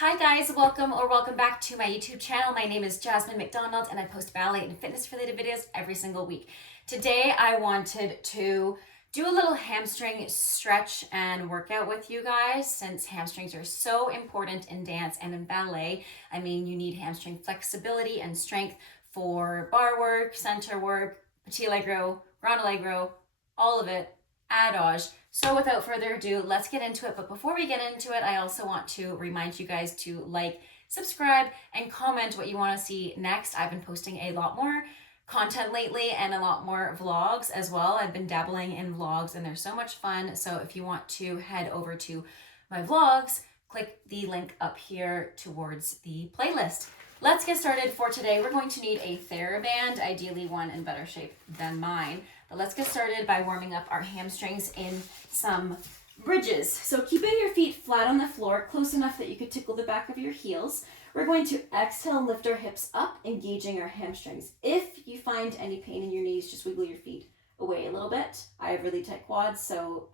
Hi guys, welcome back to my YouTube channel. My name is Jasmine McDonald and I post ballet and fitness related videos every single week. Today I wanted to do a little hamstring stretch and workout with you guys since hamstrings are so important in dance and in ballet. I mean, you need hamstring flexibility and strength for bar work, center work, petit allegro, grand allegro, all of it, adage. So without further ado, let's get into it. But before we get into it, I also want to remind you guys to like, subscribe, and comment what you want to see next. I've been posting a lot more content lately and a lot more vlogs as well. I've been dabbling in vlogs and they're so much fun. So if you want to head over to my vlogs, click the link up here towards the playlist. Let's get started for today. We're going to need a TheraBand, ideally one in better shape than mine. But let's get started by warming up our hamstrings in some bridges. So keeping your feet flat on the floor, close enough that you could tickle the back of your heels. We're going to exhale and lift our hips up, engaging our hamstrings. If you find any pain in your knees, just wiggle your feet away a little bit. I have really tight quads, so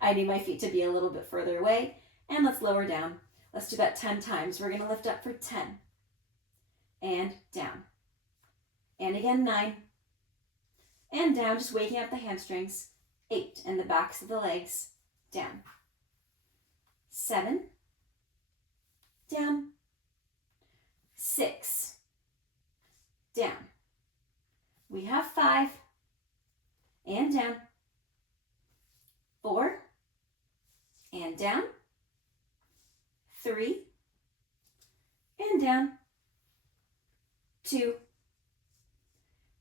I need my feet to be a little bit further away. And let's lower down. Let's do that 10 times. We're going to lift up for 10. And down. And again, 9. And down, just waking up the hamstrings. 8, and the backs of the legs. Down. 7. Down. 6. Down. We have 5. And down. 4. And down. 3. And down. 2.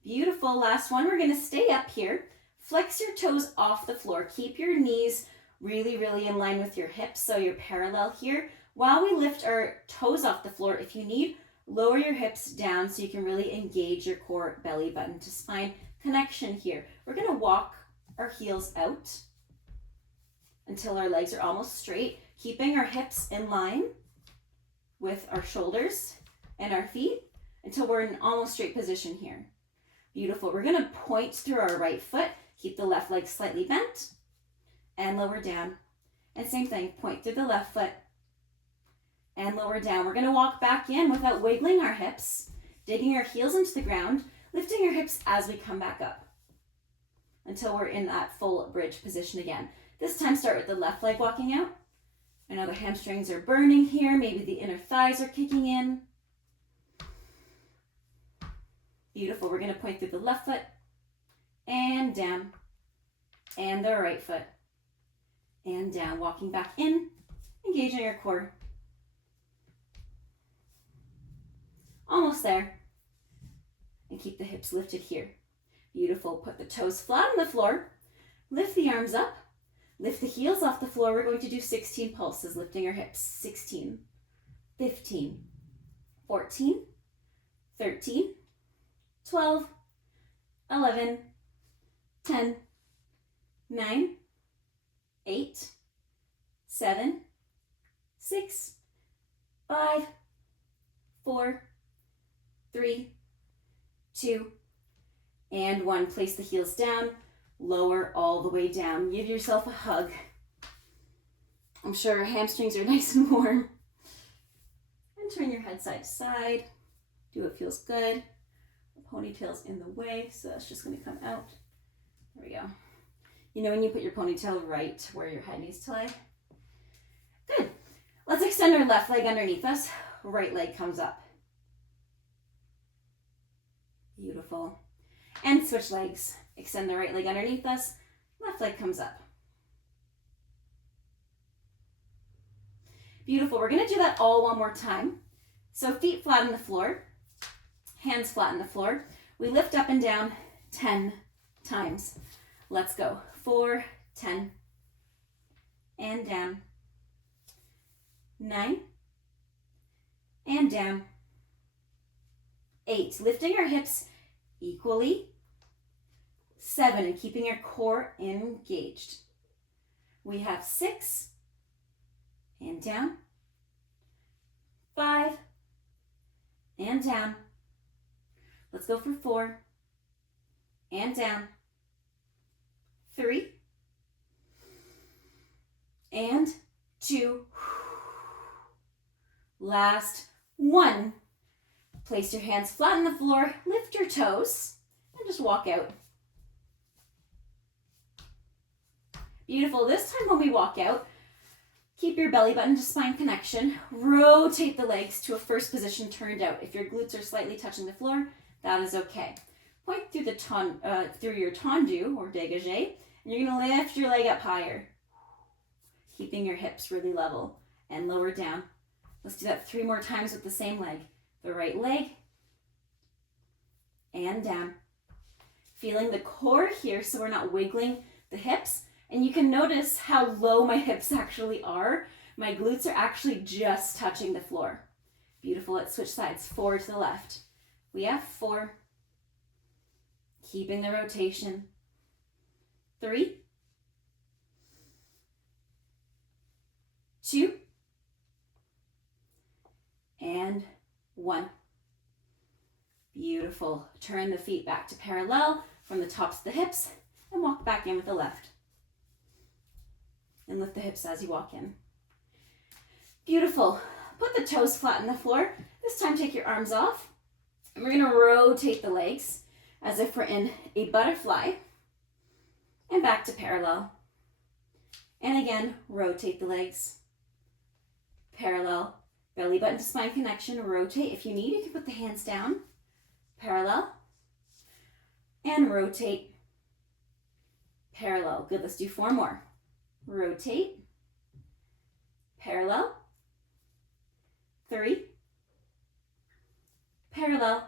Beautiful. Last one. We're going to stay up here. Flex your toes off the floor. Keep your knees really in line with your hips so you're parallel here. While we lift our toes off the floor, if you need, lower your hips down so you can really engage your core, belly button to spine connection here. We're going to walk our heels out until our legs are almost straight, keeping our hips in line with our shoulders and our feet until we're in almost straight position here. Beautiful. We're going to point through our right foot, keep the left leg slightly bent, and lower down. And same thing, point through the left foot and lower down. We're going to walk back in without wiggling our hips, digging our heels into the ground, lifting our hips as we come back up until we're in that full bridge position again. This time start with the left leg walking out. I know the hamstrings are burning here. Maybe the inner thighs are kicking in. Beautiful. We're going to point through the left foot and down, and the right foot and down, walking back in, engaging your core. Almost there. And keep the hips lifted here. Beautiful. Put the toes flat on the floor. Lift the arms up. Lift the heels off the floor. We're going to do 16 pulses, lifting our hips. 16, 15, 14, 13, 12, 11, 10, 9, 8, 7, 6, 5, 4, 3, 2, and 1. Place the heels down, lower all the way down. Give yourself a hug. I'm sure your hamstrings are nice and warm. And turn your head side to side. Do what feels good. The ponytail's in the way, so that's just going to come out. There we go. You know when you put your ponytail right where your head needs to lay? Good. Let's extend our left leg underneath us. Right leg comes up. Beautiful. And switch legs. Extend the right leg underneath us. Left leg comes up. Beautiful. We're going to do that all one more time. So feet flat on the floor. Hands flat on the floor. We lift up and down 10 times. Let's go. 4, 10, and down. 9, and down. 8, lifting our hips equally. 7, and keeping our core engaged. We have 6, and down. 5, and down. Let's go for 4, and down. 3, and 2. Last one. Place your hands flat on the floor, lift your toes, and just walk out. Beautiful. This time when we walk out, keep your belly button to spine connection. Rotate the legs to a first position turned out. If your glutes are slightly touching the floor, that is okay. Point through through your tendu or dégagé, and you're going to lift your leg up higher, keeping your hips really level and lower down. Let's do that 3 more times with the same leg. The right leg and down. Feeling the core here so we're not wiggling the hips. And you can notice how low my hips actually are. My glutes are actually just touching the floor. Beautiful. Let's switch sides. 4 to the left. We have 4. Keeping the rotation. 3. 2. And 1. Beautiful. Turn the feet back to parallel from the tops of the hips and walk back in with the left. And lift the hips as you walk in. Beautiful. Put the toes flat on the floor. This time take your arms off. And we're going to rotate the legs as if we're in a butterfly. And back to parallel. And again, rotate the legs. Parallel. Belly button to spine connection. Rotate. If you need, you can put the hands down. Parallel. And rotate. Parallel. Good. Let's do 4 more. Rotate. Parallel. 3. Parallel.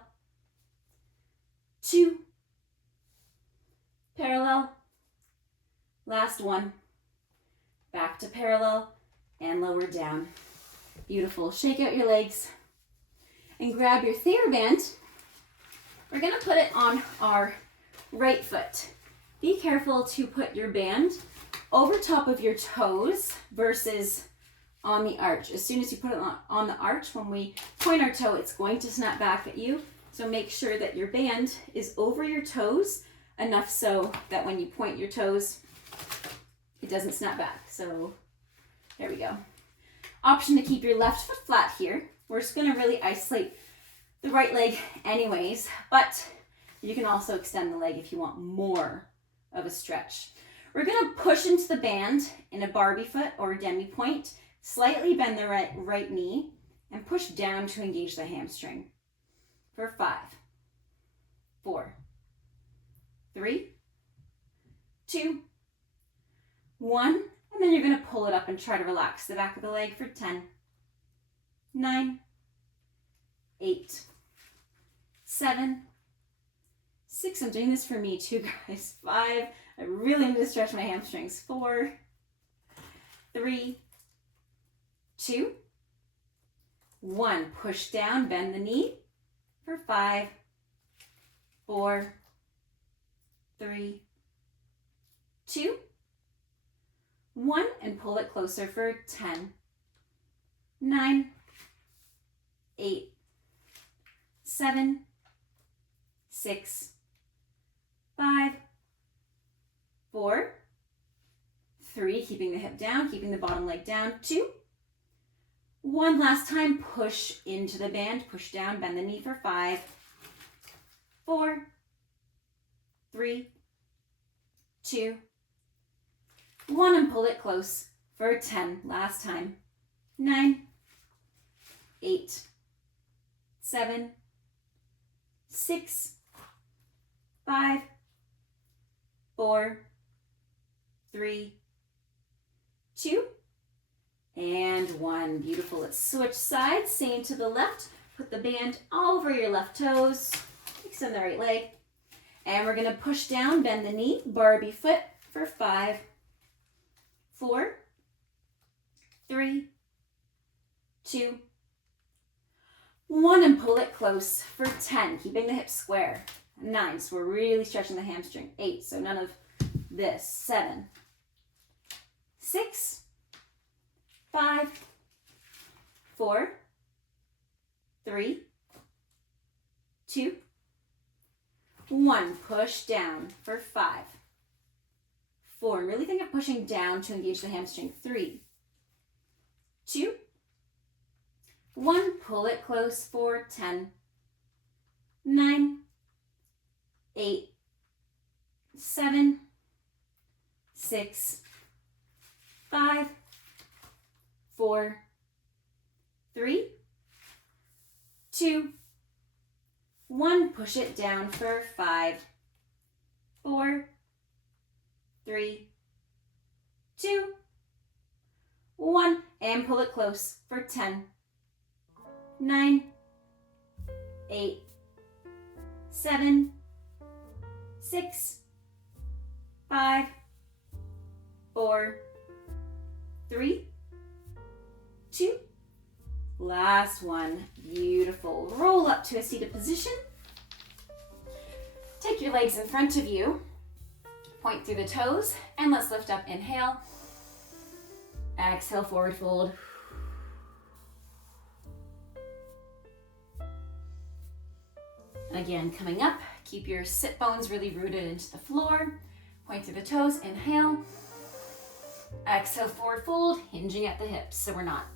2. Parallel. Last one. Back to parallel and lower down. Beautiful. Shake out your legs and grab your TheraBand. We're going to put it on our right foot. Be careful to put your band over top of your toes versus on the arch. As soon as you put it on the arch, when we point our toe, it's going to snap back at you. So make sure that your band is over your toes enough so that when you point your toes, it doesn't snap back. So there we go. Option to keep your left foot flat here. We're just going to really isolate the right leg anyways, but you can also extend the leg if you want more of a stretch. We're going to push into the band in a Barbie foot or a demi point, slightly bend the right knee, and push down to engage the hamstring. For 5, 4, 3, 2, 1, and then you're going to pull it up and try to relax the back of the leg for 10, 9, 8, 7, 6. I'm doing this for me too, guys. 5. I really need to stretch my hamstrings. 4, 3, 2, 1. Push down, bend the knee for 5, 4, 3, 2, 1, and pull it closer for 10, 9, 8, 7, 6, 5, 4, 3, keeping the hip down, keeping the bottom leg down, 2, 1 last time, push into the band, push down, bend the knee for 5, 4, 3, 2, 1, and pull it close for 10. Last time, 9, 8, 7, 6, 5, 4, 3, 2, and 1. Beautiful. Let's switch sides. Same to the left. Put the band over your left toes. Extend the right leg. And we're going to push down, bend the knee, Barbie foot for 5, 4, 3, 2, 1, and pull it close for 10, keeping the hips square. 9, so we're really stretching the hamstring. 8, so none of this. 7, 6, 5, 4, 3, 2, 1. Push down for 5, 4. And really think of pushing down to engage the hamstring. 3, 2, 1, pull it close for 10, 9, 8, 7, 6, 5, 4, 3, 2, 1. Push it down for 5, 4, 3, 2, 1. And pull it close for 10, 9, 8, 7, 6, 5, 4, 3, 2. Last one. Beautiful. Roll up to a seated position. Take your legs in front of you. Point through the toes. And let's lift up. Inhale. Exhale, forward fold. Again, coming up. Keep your sit bones really rooted into the floor. Point through the toes. Inhale. Exhale, forward fold. Hinging at the hips. So we're not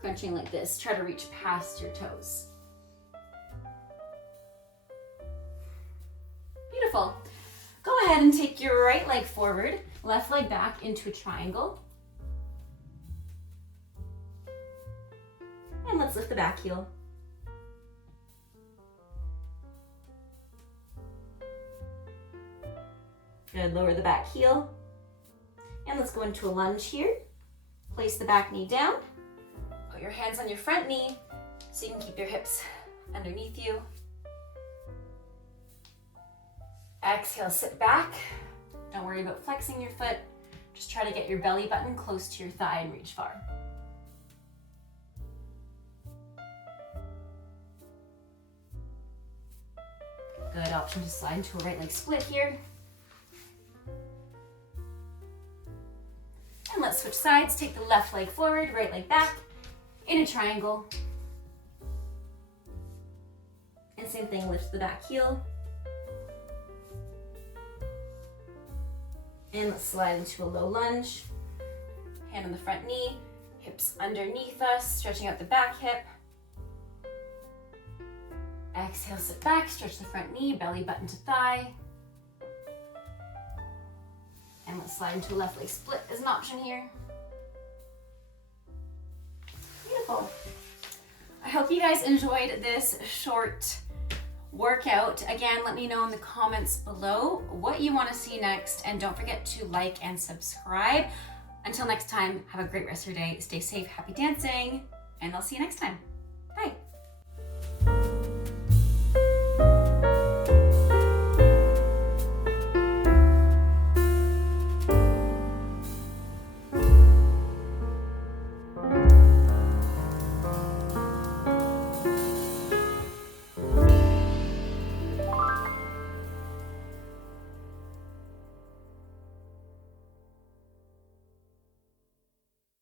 crunching like this. Try to reach past your toes. Beautiful. Go ahead and take your right leg forward, left leg back into a triangle. And let's lift the back heel. Good, lower the back heel. And let's go into a lunge here. Place the back knee down. Put your hands on your front knee so you can keep your hips underneath you. Exhale, sit back. Don't worry about flexing your foot. Just try to get your belly button close to your thigh and reach far. Good option to slide into a right leg split here. And let's switch sides. Take the left leg forward, right leg back in a triangle. And same thing, lift the back heel. And let's slide into a low lunge. Hand on the front knee, hips underneath us, stretching out the back hip. Exhale, sit back, stretch the front knee, belly button to thigh. And let's slide into a left leg split as an option here. Beautiful. I hope you guys enjoyed this short workout. Again, let me know in the comments below what you want to see next, and don't forget to like and subscribe. Until next time, have a great rest of your day. Stay safe, happy dancing, and I'll see you next time.